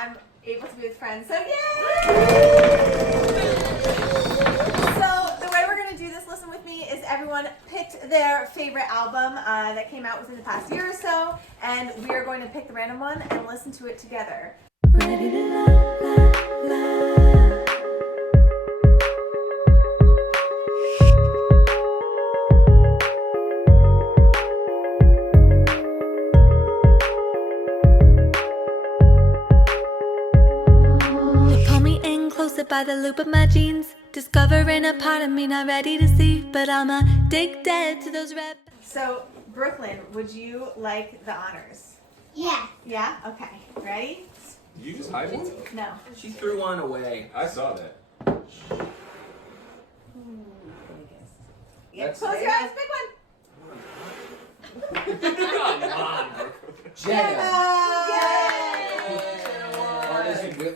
I'm able to be with friends, so yay! So the way we're gonna do this listen with me is everyone picked their favorite album that came out within the past year or so, and we are going to pick the random one and listen to it together. Ready to love, love, love. By the loop of my jeans, discovering a part of me not ready to see, but I'm addicted to those reps. So, Brooklyn, would you like the honors? Yeah. Yeah? Okay. Ready? You just hide one? No. She threw one away. I saw that. Yeah, close your eyes, pick one. Come on. Jenna.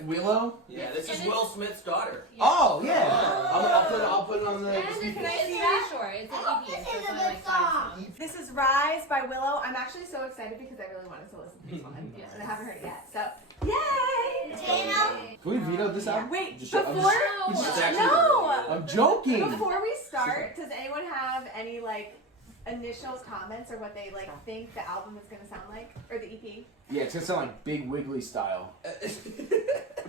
Willow? Yeah, this is Will Smith's daughter. Oh yeah. I'll put it on the. Can I see that? Sure, it's an EP. This is a good song. This is Rise by Willow. I'm actually so excited because I really wanted to listen to this one, and I haven't heard it yet. So, yay! Dano. Can we veto this out? Wait, Just- before no, I'm joking. before we start, does anyone have any initial comments or what they think the album is gonna sound like, or the EP? Yeah, it's gonna sound like Big Wiggly style.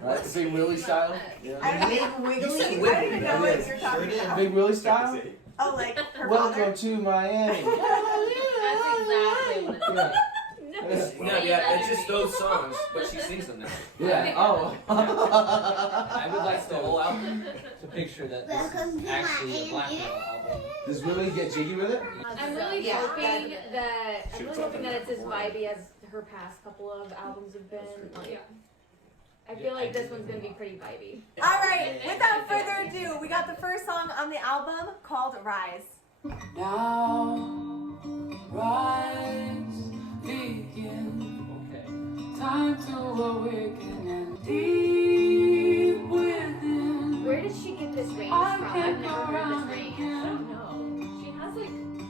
Right? Big Willie style? Yeah. I don't know, Wiggly. You said I don't Wiggly, even know that what is. you're talking about. Big Willie style? Oh, like her Welcome father? to Miami. That's exactly what it is. Yeah. Yeah, it's just those songs, but she sings them now. Yeah. Oh. I would like The whole album. to picture that Welcome this to is actually a black Miami. metal album. Does Willie get jiggy with it? I'm really Yeah. hoping that Shoots it's up in as the vibey as her past couple of albums have been. I feel like this one's gonna be pretty vibey. All right, without further ado, we got the first song on the album called Rise. Now, rise, begin. Okay. Time to awaken and deep within. Where did she get this range I from? I've can't never go heard around this range. again. I don't know. She has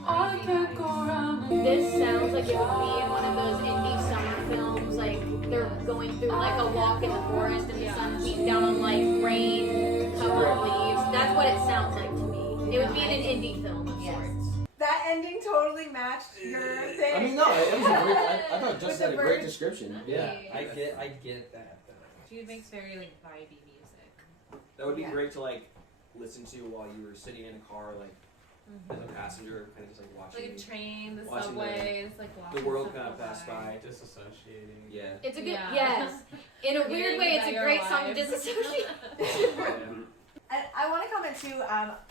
I can't go around and This sounds like it would be in one of those indie summer films, like they're going through a walk in the forest and the sun beats down on rain covered leaves. That's what it sounds like to me. It would be in an indie film of sorts. That ending totally matched your thing. I mean, no, it was a great. I thought With just the had a great bird. description. Yeah, I get that. She makes very vibey music. That would be Yeah. great to listen to while you were sitting in a car, as a passenger, kind of just watching. Like a train, the watching subways, the walking world stuff kind of go pass by. Disassociating. Yeah. It's a good Yeah. yes. In a weird way, it's a Forgetting great that song to you're disassociate. And I want to comment too.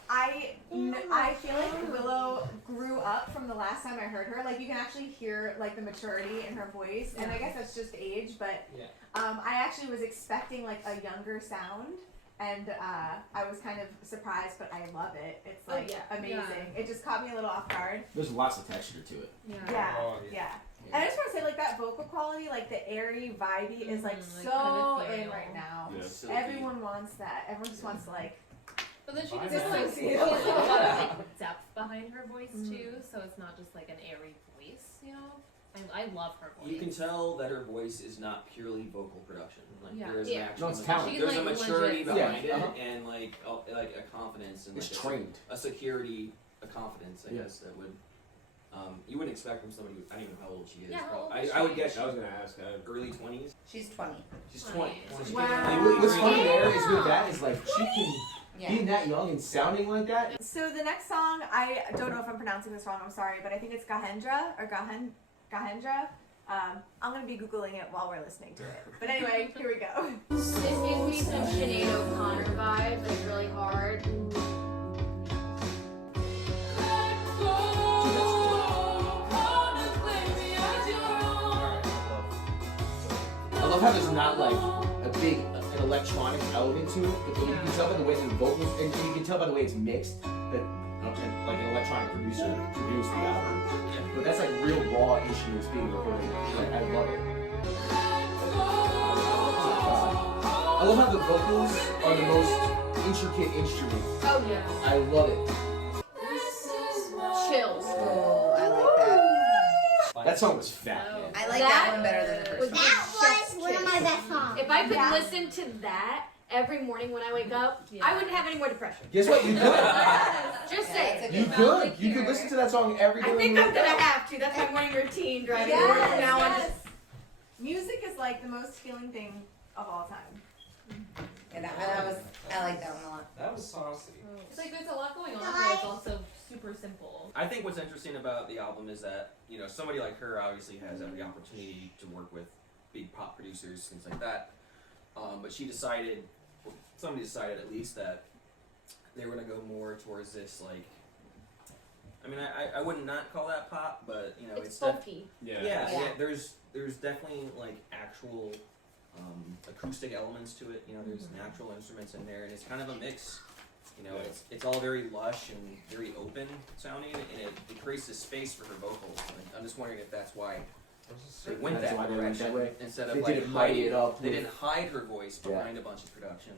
I feel like Willow grew up from the last time I heard her. You can actually hear the maturity in her voice, and I guess that's just age. But Yeah. I actually was expecting a younger sound, and I was kind of surprised. But I love it. It's amazing. It just caught me a little off guard. There's lots of texture to it. Yeah, Oh, yeah. And I just want to say, that vocal quality, the airy, vibey, is kind so of in ethereal. right now. Yeah. Silky. Everyone wants that. Everyone just wants to But then she Fine. just Just she has a lot of depth behind her voice too, so it's not just an airy voice, I love her voice. You can tell that her voice is not purely vocal production. Yeah. There's Yeah. an actual, No, it's talent. She can, there's a maturity legit behind sing. it, Yeah, and a confidence and It's a trained. security, a confidence, I Yeah. guess that would. You wouldn't expect from somebody. I don't even know how old she is. Yeah, how old I is I would she? guess I was gonna ask. early 20s. She's 20. She's 20. 20. Wow. What's funny there is with that is she can Yeah. being that young and sounding like that. So the next song, I don't know if I'm pronouncing this wrong. I'm sorry, but I think it's Gajendra or Gajendra. I'm gonna be googling it while we're listening to it. But anyway, here we go. This gives me some Sinead O'Connor vibes, really hard. I love how there's not a big an electronic element to it, but you can tell by the way the vocals, and you can tell by the way it's mixed that an electronic producer produced the album. But that's real raw instruments being recorded. I love it. I love how the vocals are the most intricate instrument. Oh yeah. I love it. Chills. Oh, I like that. That song was fat, man. I like That that one better than the was first one. That was one of my best songs. If I could Yeah. listen to that every morning when I wake up, Yeah. I wouldn't have any more depression. Guess what? You could. Just Yeah, saying. that's a You good could. one. You could listen to that song every day. I when think you I'm wake gonna up. have to. That's my morning routine driving to Yes, work from now on. yes. Music is like the most healing thing of all time. And I like that one a lot. That was saucy. It's like there's a lot going on, but it's also super simple. I think what's interesting about the album is that, you know, somebody like her obviously has every opportunity to work with big pop producers, things like that. But she decided, well, somebody decided at least, that they were going to go more towards this, like, I mean, I would not call that pop, but, you know, It's it's def- folky. yeah, Yeah. there's definitely, like, actual acoustic elements to it. You know, there's natural instruments in there, and it's kind of a mix. You know, it's all very lush and very open sounding, and it creates this space for her vocals. And I'm just wondering if that's why they went That's that why they went that direction way? instead They of like didn't muddy hiding it up They with- didn't hide her voice Yeah. behind a bunch of production.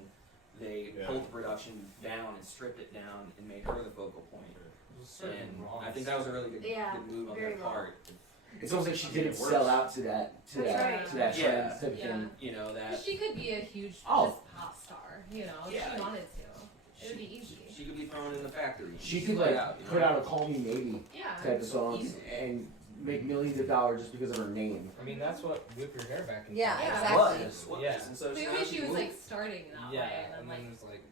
They Yeah. pulled the production down and stripped it down and made her the focal point. And I think that was a really good, Yeah, good move on very their wrong. part. It's almost like she I mean, didn't it works. sell out to that That's to that Yeah. trend type of Yeah. thing. You know that She could be a huge Oh. just pop star, you know, if Yeah. she wanted to. It would be easy. she could be thrown in the factory. She could Put like out, you know? put out a Call Me Maybe Yeah. type of song Easily. and make millions of dollars just because of her name. I mean, that's what whip your hair back in. Yeah, Yeah. exactly. Was. Yeah. And so Maybe now she was moved. like starting that Yeah, way, and then and like then it's like,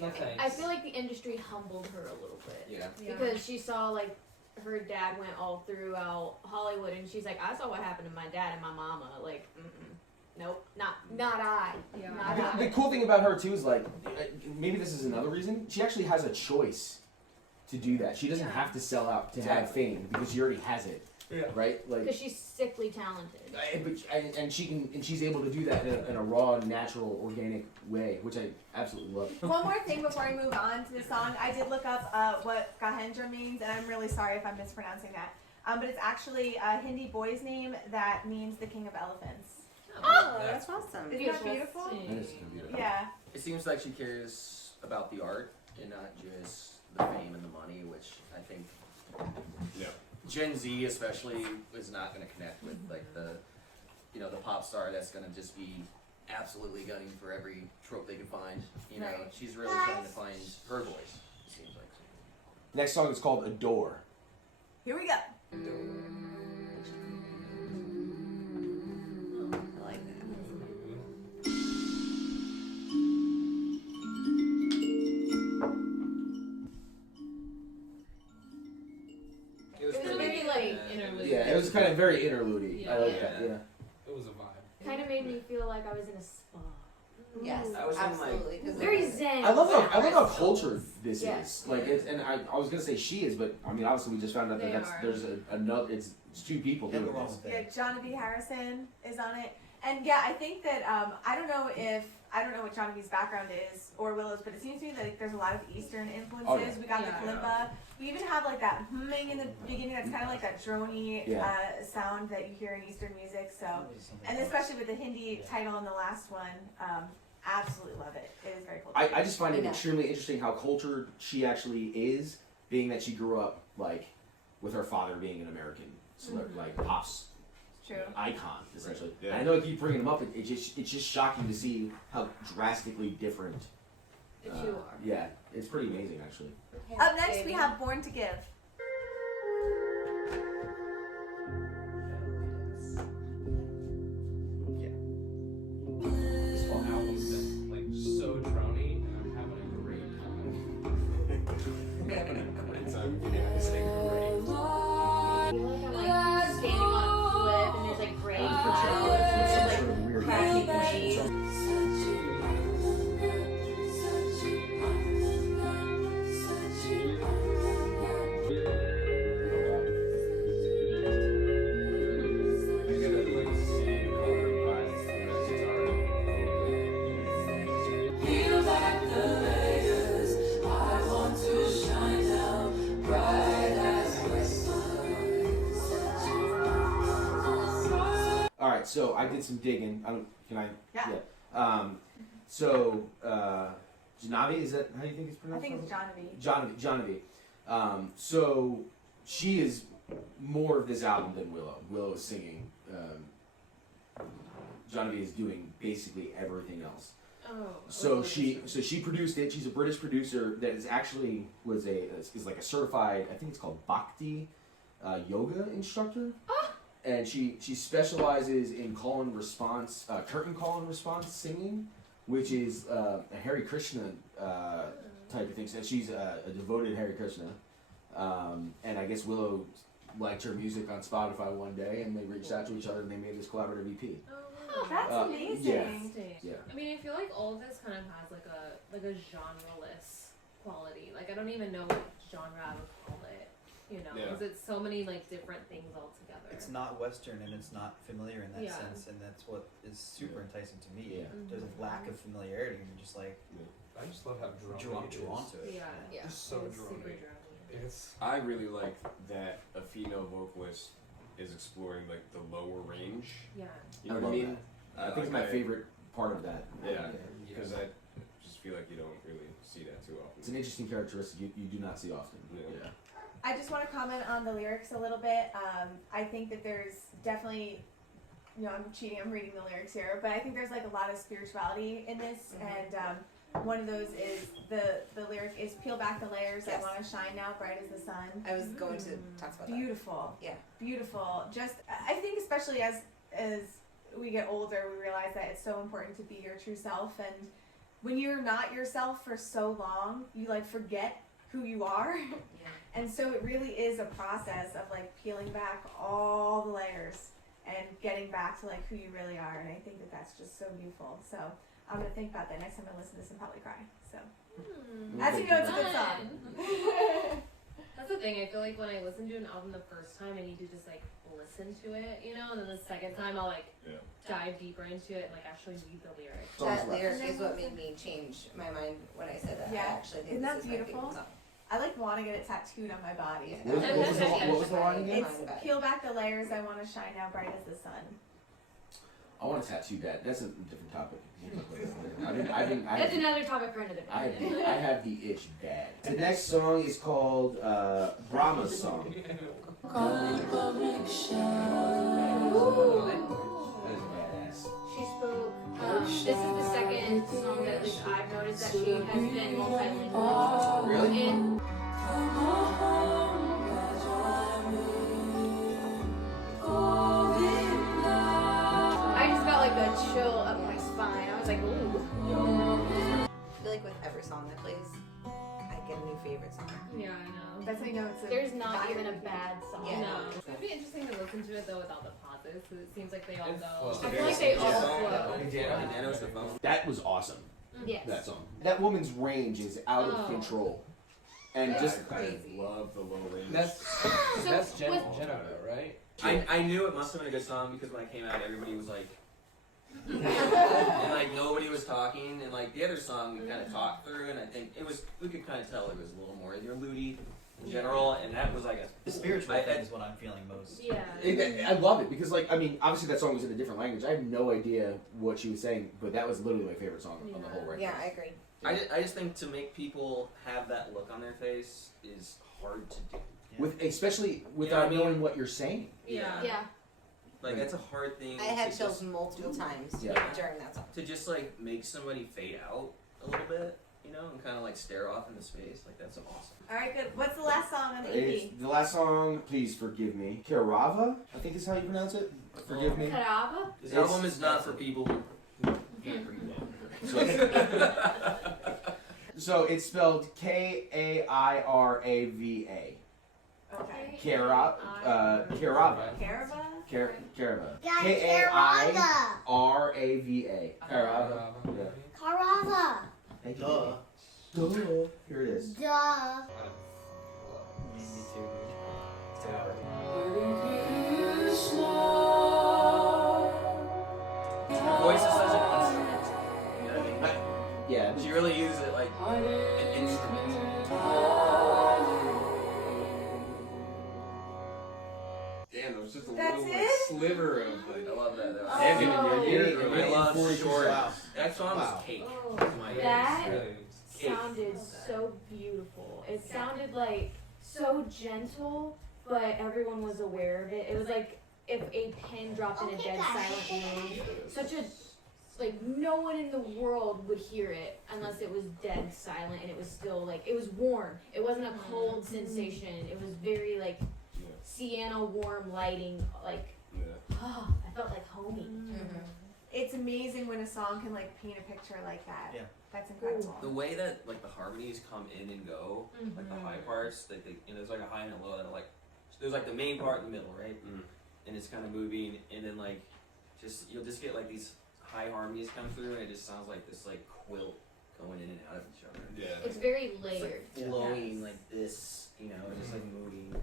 no thanks. I feel like the industry humbled her a little bit. Yeah. Because she saw like her dad went all throughout Hollywood, and she's like, I saw what happened to my dad and my mama. Like, nope, not I. Yeah. Not The I. cool thing about her too is like maybe this is another reason she actually has a choice to do that. She doesn't Yeah. have to sell out to have fame because she already has it. Yeah. Right? Like Because she's sickly talented. and she can and she's able to do that in a raw, natural, organic way, which I absolutely love. One more thing before we move on to the song. I did look up what Gajendra means, and I'm really sorry if I'm mispronouncing that. But it's actually a Hindi boy's name that means the king of elephants. Oh, that's awesome. Isn't that beautiful? That is beautiful. Yeah. It seems like she cares about the art and not just the fame and the money, which I think Yeah. Gen Z especially is not going to connect with, like the pop star that's going to just be absolutely gunning for every trope they can find. You know, Right. she's really trying to find her voice. It seems like. Next song is called Adore. Here we go. I like that. It was It was pretty very, like, interlude. Yeah, it was kind of very interlude-y. I like Yeah. that. Yeah. It was a vibe. Kind of made me feel like I was in a spa. Yes, I was in, like, absolutely. 'Cause Very it was- zen. I love how crystals. cultured this Yeah. is. Like, it's, and I was gonna say she is, but I mean, obviously we just found out that They that's are. there's another. It's two people doing this. Yeah, Jahnavi Harrison is on it, and yeah, I think that I don't know what Jahnavi's background is or Willow's, but it seems to me that like, there's a lot of Eastern influences. Oh, yeah. We got Yeah. the kalimba. We even have like that humming in the beginning. That's kind of like that drony Yeah. sound that you hear in Eastern music. So, and especially with the Hindi title in the last one, absolutely love it. It is very cool. I just find it Yeah. extremely interesting how cultured she actually is, being that she grew up like with her father being an American, like pops True. icon essentially. Yeah. And I know I keep bringing him up. It's just shocking to see how drastically different. The two are. Yeah, it's pretty amazing actually. Up next, we have Born to Give. This whole album's been like so drony, and I'm having a great time. It's yeah, it's like great. I feel like I'm like standing on a cliff and there's like great I'm clouds and some there's sort like of weird crashing machine. waves. I gotta like see color vibes from the guitar. Peel back the layers. I want to shine down bright as Christmas. All right, so I did some digging. Can I? Yeah. So Jahnavi, is that how you think it's I pronounced? think it's Jahnavi. Jahnavi. So she is more of this album than Willow. Willow is singing Jahnavi is doing basically everything else. Oh. So she produced it. She's a British producer that is actually is like a certified, I think it's called Bhakti yoga instructor. And she specializes in call and response, curtain call and response singing, which is a Hare Krishna type of thing. So she's a devoted Hare Krishna. And I guess Willow liked her music on Spotify one day, and they reached out to each other and they made this collaborative EP. Oh, that's amazing. Yeah. I mean, I feel like all of this kind of has like a genre-less quality. Like I don't even know what genre I would call it. You know, Yeah. because it's so many like different things all together. It's not Western and it's not familiar in that Yeah. sense, and that's what is super enticing to me. Yeah. There's a lack of familiarity, and you're just like I just love how drawn drone to it. Yeah. It's so It's super drone. drony. It's. I really like that a female vocalist is exploring like the lower range. Yeah. You know I what I love mean? I think it's my favorite part of that. Yeah, because I just feel like you don't really see that too often. It's an interesting characteristic you do not see often. Yeah. I just want to comment on the lyrics a little bit. I think that there's definitely, I'm cheating, I'm reading the lyrics here, but I think there's like a lot of spirituality in this, and one of those is the lyric is peel back the layers, Yes. I want to shine now bright as the sun. I was going to talk about that. Beautiful. Yeah. Beautiful. Just, I think especially as we get older, we realize that it's so important to be your true self, and when you're not yourself for so long, you like forget who you are. And so it really is a process of like peeling back all the layers and getting back to like who you really are, and I think that that's just so beautiful. So I'm gonna think about that next time I listen to this and probably cry. So as you know, it's a good song. That's the thing. I feel like when I listen to an album the first time, I need to just like listen to it, and then the second time I'll like dive deeper into it and like actually read the lyrics. That lyric is what made me change my mind when I said that. Yeah. I actually think Isn't that this is my beautiful? favorite song. I like want to get it tattooed on my body. What was the line again? It's peel back the layers, I want to shine now bright as the sun. I want to tattoo that. That's a different topic. That's another topic for another day. I have the itch bad. The next song is called Brahma's song. That is badass. She spoke. This is the second song that at least I've noticed that she has been multilingual. Really? And I just got like a chill up my spine. I was like, ooh. I feel like with every song that plays, I get a new favorite song. Yeah, I know. That's how you know it's a There's not even a bad song. Yeah. No. It'd be interesting to listen to it though without the pauses, because it seems like they all go. I feel like they all flow. Dano's the phone. That was awesome. Yes. That song. That woman's range is out of control. And just I love the low range. That's So Jenna, with- right? I knew it must have been a good song because when I came out, everybody was like, and like nobody was talking, and like the other song we kind of talked through, and I think we could kind of tell it was a little more interlude in general, and that was like The spiritual thing is what I'm feeling most. Yeah. I love it because, like, I mean, obviously that song was in a different language. I have no idea what she was saying, but that was literally my favorite song on the whole record. Yeah, I agree. I just think to make people have that look on their face is hard to do. With especially without You know what I mean? knowing what you're saying. Yeah. Yeah. Like that's a hard thing. I had to chills just- multiple times Yeah. during that song. to just like make somebody fade out a little bit, and kind of like stare off into space. Like that's awesome. All right, good. What's the last song on the EP? It's the last song, please forgive me. Kairava, I think is how you pronounce it. Forgive me. Kairava? This It's- album is not for people who can't read well. So it's spelled Kairava. Okay. Kairava. Kairava? Kairava. Kairava. Kairava. Kairava. Yeah. Kairava. Thank you. Duh. Duh. Here it is. Duh. Me too, dude. Stay over. Her voice is such an instrument. You know what I mean? Yeah. She really uses it like an instrument. Damn, there was just a That's little it? sliver of like. I love that. That was Heavy in Oh. your ear. I love 40 short. Wow. That song Wow. was cake. Oh, to my ears. that Really. sounded so beautiful. It sounded like so gentle, but everyone was aware of it. It was like if a pin dropped in a dead silent room, such a like no one in the world would hear it unless it was dead silent and it was still like it was warm. It wasn't a cold sensation. It was very like sienna warm lighting. Like I felt like homey. It's amazing when a song can like paint a picture like that. Yeah. That's incredible. The way that like the harmonies come in and go, like the high parts, like there's like a high and a low that are like there's like the main part in the middle, right? And it's kind of moving, and then like you'll just get like these high harmonies come through, and it just sounds like this like quilt going in and out of each other. Yeah. It's very layered. It's like flowing like this, you know, just like moving,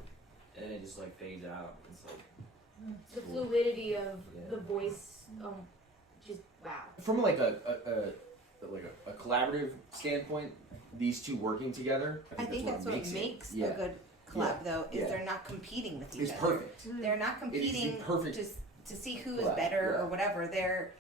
and it just like fades out. It's like The fluidity of the voice, just wow. From like a collaborative standpoint, these two working together, I think that's what makes a good collab, though, is they're not competing with each It's other. perfect. They're not competing perfect to see who is collab, better or whatever. They're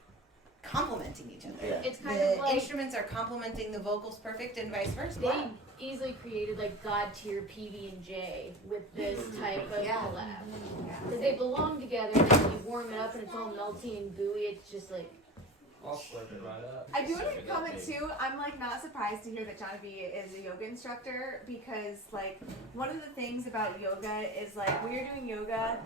complementing each other. Yeah. It's kind The of like instruments are complementing the vocals perfect and vice versa. they easily created like god tier PB&J with this type of collab. Because they belong together, and when you warm it up and it's all melty and gooey, it's just like. I'll slurp it right up. I do want to comment too. I'm like not surprised to hear that Jahnavi is a yoga instructor because like one of the things about yoga is like when you're doing yoga,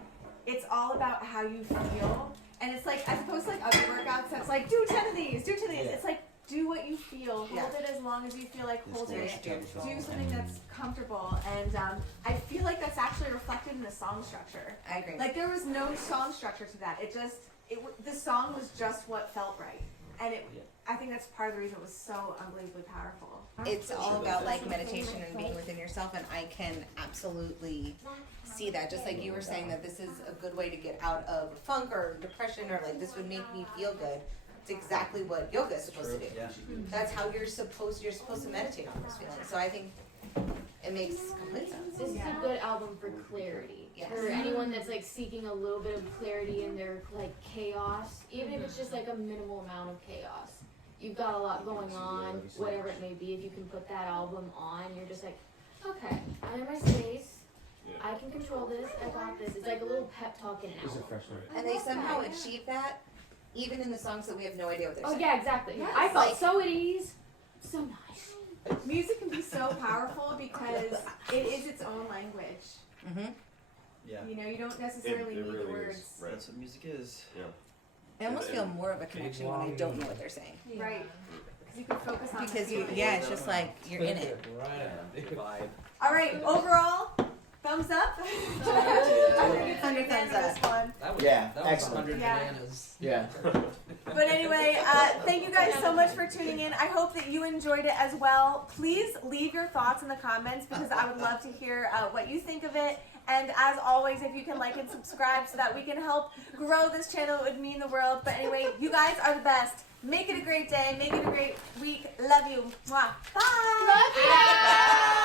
it's all about how you feel, and it's like as opposed to like other workouts that's like do 10 of these, do 10 of these. It's like do what you feel, hold it as long as you feel like holding it, do something that's comfortable, and I feel like that's actually reflected in the song structure. I agree. Like there was no song structure to that. The song was just what felt right, and I think that's part of the reason it was so unbelievably powerful. It's all about like meditation and being within yourself, and I can absolutely see that. Just like you were saying that this is a good way to get out of funk or depression, or like this would make me feel good. It's exactly what yoga is supposed to do. Yeah. That's how you're supposed to meditate on those feelings. So I think it makes complete sense. This is a good album for clarity. Yes. For anyone that's like seeking a little bit of clarity in their like chaos, even if it's just like a minimal amount of chaos. You've got a lot going on, whatever it may be. If you can put that album on, you're just like, okay, I'm in my space. I can control this. I got this. It's like a little pep talk in an album. And they somehow achieve that, even in the songs that we have no idea what they're Oh saying. yeah, exactly. Yes. I felt so at ease. So nice. Music can be so powerful because it is its own language. Mm-hmm. Yeah. You know, you don't necessarily need really the words. is, right. That's what music is. Yeah. I almost feel more of a connection when I don't know what they're saying. Right. Because you can focus on Because the you, feeling. yeah, it's just like you're in it. Right. vibe. All right, overall, thumbs up. I think it's 100 thumbs up. One. That was, Yeah, that was excellent. 100 Yeah. bananas. Yeah. But anyway, thank you guys so much for tuning in. I hope that you enjoyed it as well. Please leave your thoughts in the comments because I would love to hear what you think of it. And as always, if you can like and subscribe so that we can help grow this channel, it would mean the world. But anyway, you guys are the best. Make it a great day. Make it a great week. Love you. Mwah. Bye. Love you.